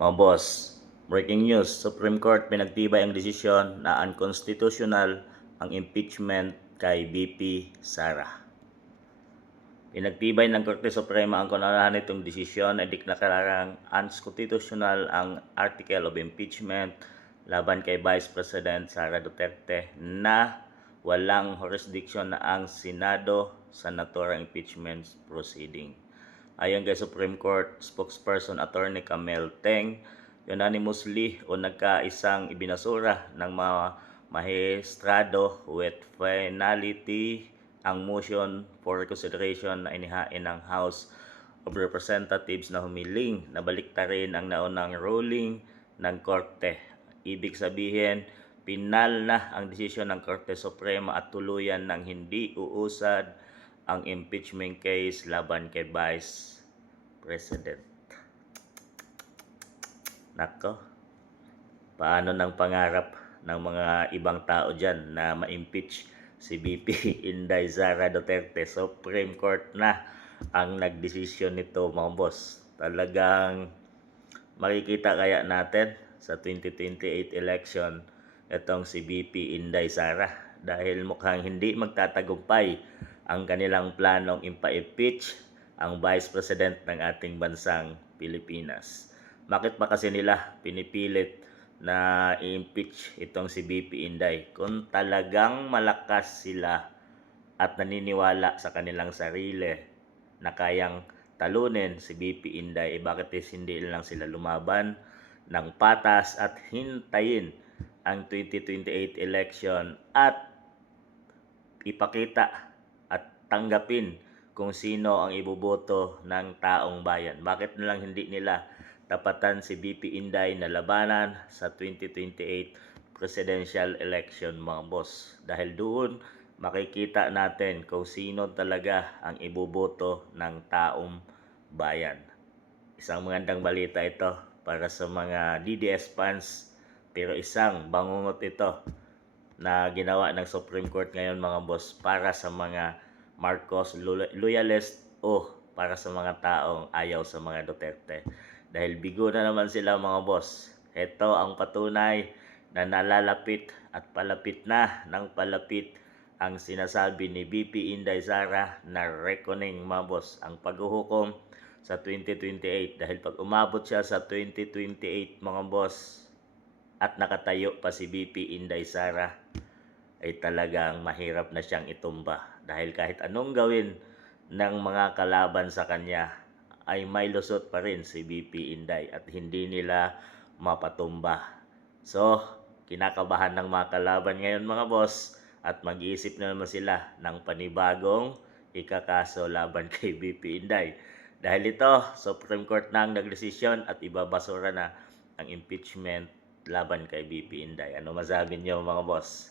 Mga boss, breaking news, Supreme Court pinagtibay ang desisyon na unconstitutional ang impeachment kay VP Sara. Pinagtibay ng Korte Suprema ang kaunlaran nitong desisyon na deklararang unconstitutional ang Article of Impeachment laban kay Vice President Sara Duterte na walang jurisdiction na ang Senado sa naturang impeachment proceeding. Ayon kay Supreme Court spokesperson Attorney Camille Teng, unanimously o nagkaisang ibinasura ng mga maestrado with finality ang motion for reconsideration na inihain ng House of Representatives na humiling na baliktarin ang naunang ruling ng Korte. Ibig sabihin, pinal na ang desisyon ng Korte Suprema at tuluyan ng hindi uusad ang impeachment case laban kay Vice President. Nako, paano ng pangarap ng mga ibang tao dyan na ma-impeach si VP Inday Sara Duterte? Supreme Court na ang nagdesisyon nito, mga boss. Talagang makikita kaya natin sa 2028 election itong si VP Inday Sara, dahil mukhang hindi magtatagumpay ang kanilang planong impa-impeach ang Vice President ng ating bansang Pilipinas. Bakit ba kasi nila pinipilit na i-impeach itong si VP Inday? Kung talagang malakas sila at naniniwala sa kanilang sarili na kayang talunin si VP Inday, bakit hindi lang sila lumaban ng patas at hintayin ang 2028 election at ipakita at tanggapin kung sino ang iboboto ng taong bayan? Bakit na lang hindi nila tapatan si VP Inday na labanan sa 2028 presidential election, mga boss? Dahil doon makikita natin kung sino talaga ang iboboto ng taong bayan. Isang magandang balita ito para sa mga DDS fans, pero isang bangungot ito na ginawa ng Supreme Court ngayon, mga boss, para sa mga Marcos loyalist o para sa mga taong ayaw sa mga Duterte. Dahil bigo na naman sila, mga boss. Ito ang patunay na nalalapit at palapit na ng palapit ang sinasabi ni VP Inday Sara na reckoning, mga boss, ang paghuhukom sa 2028. Dahil pag umabot siya sa 2028, mga boss, at nakatayo pa si VP Inday Sara, ay talagang mahirap na siyang itumba. Dahil kahit anong gawin ng mga kalaban sa kanya, ay may lusot pa rin si VP Inday at hindi nila mapatumba. So, kinakabahan ng mga kalaban ngayon, mga boss, at mag-iisip na naman sila ng panibagong ikakaso laban kay VP Inday. Dahil ito, Supreme Court na ang nagdesisyon at ibabasura na ang impeachment laban kay VP Inday. Ano masabi niyo, mga boss?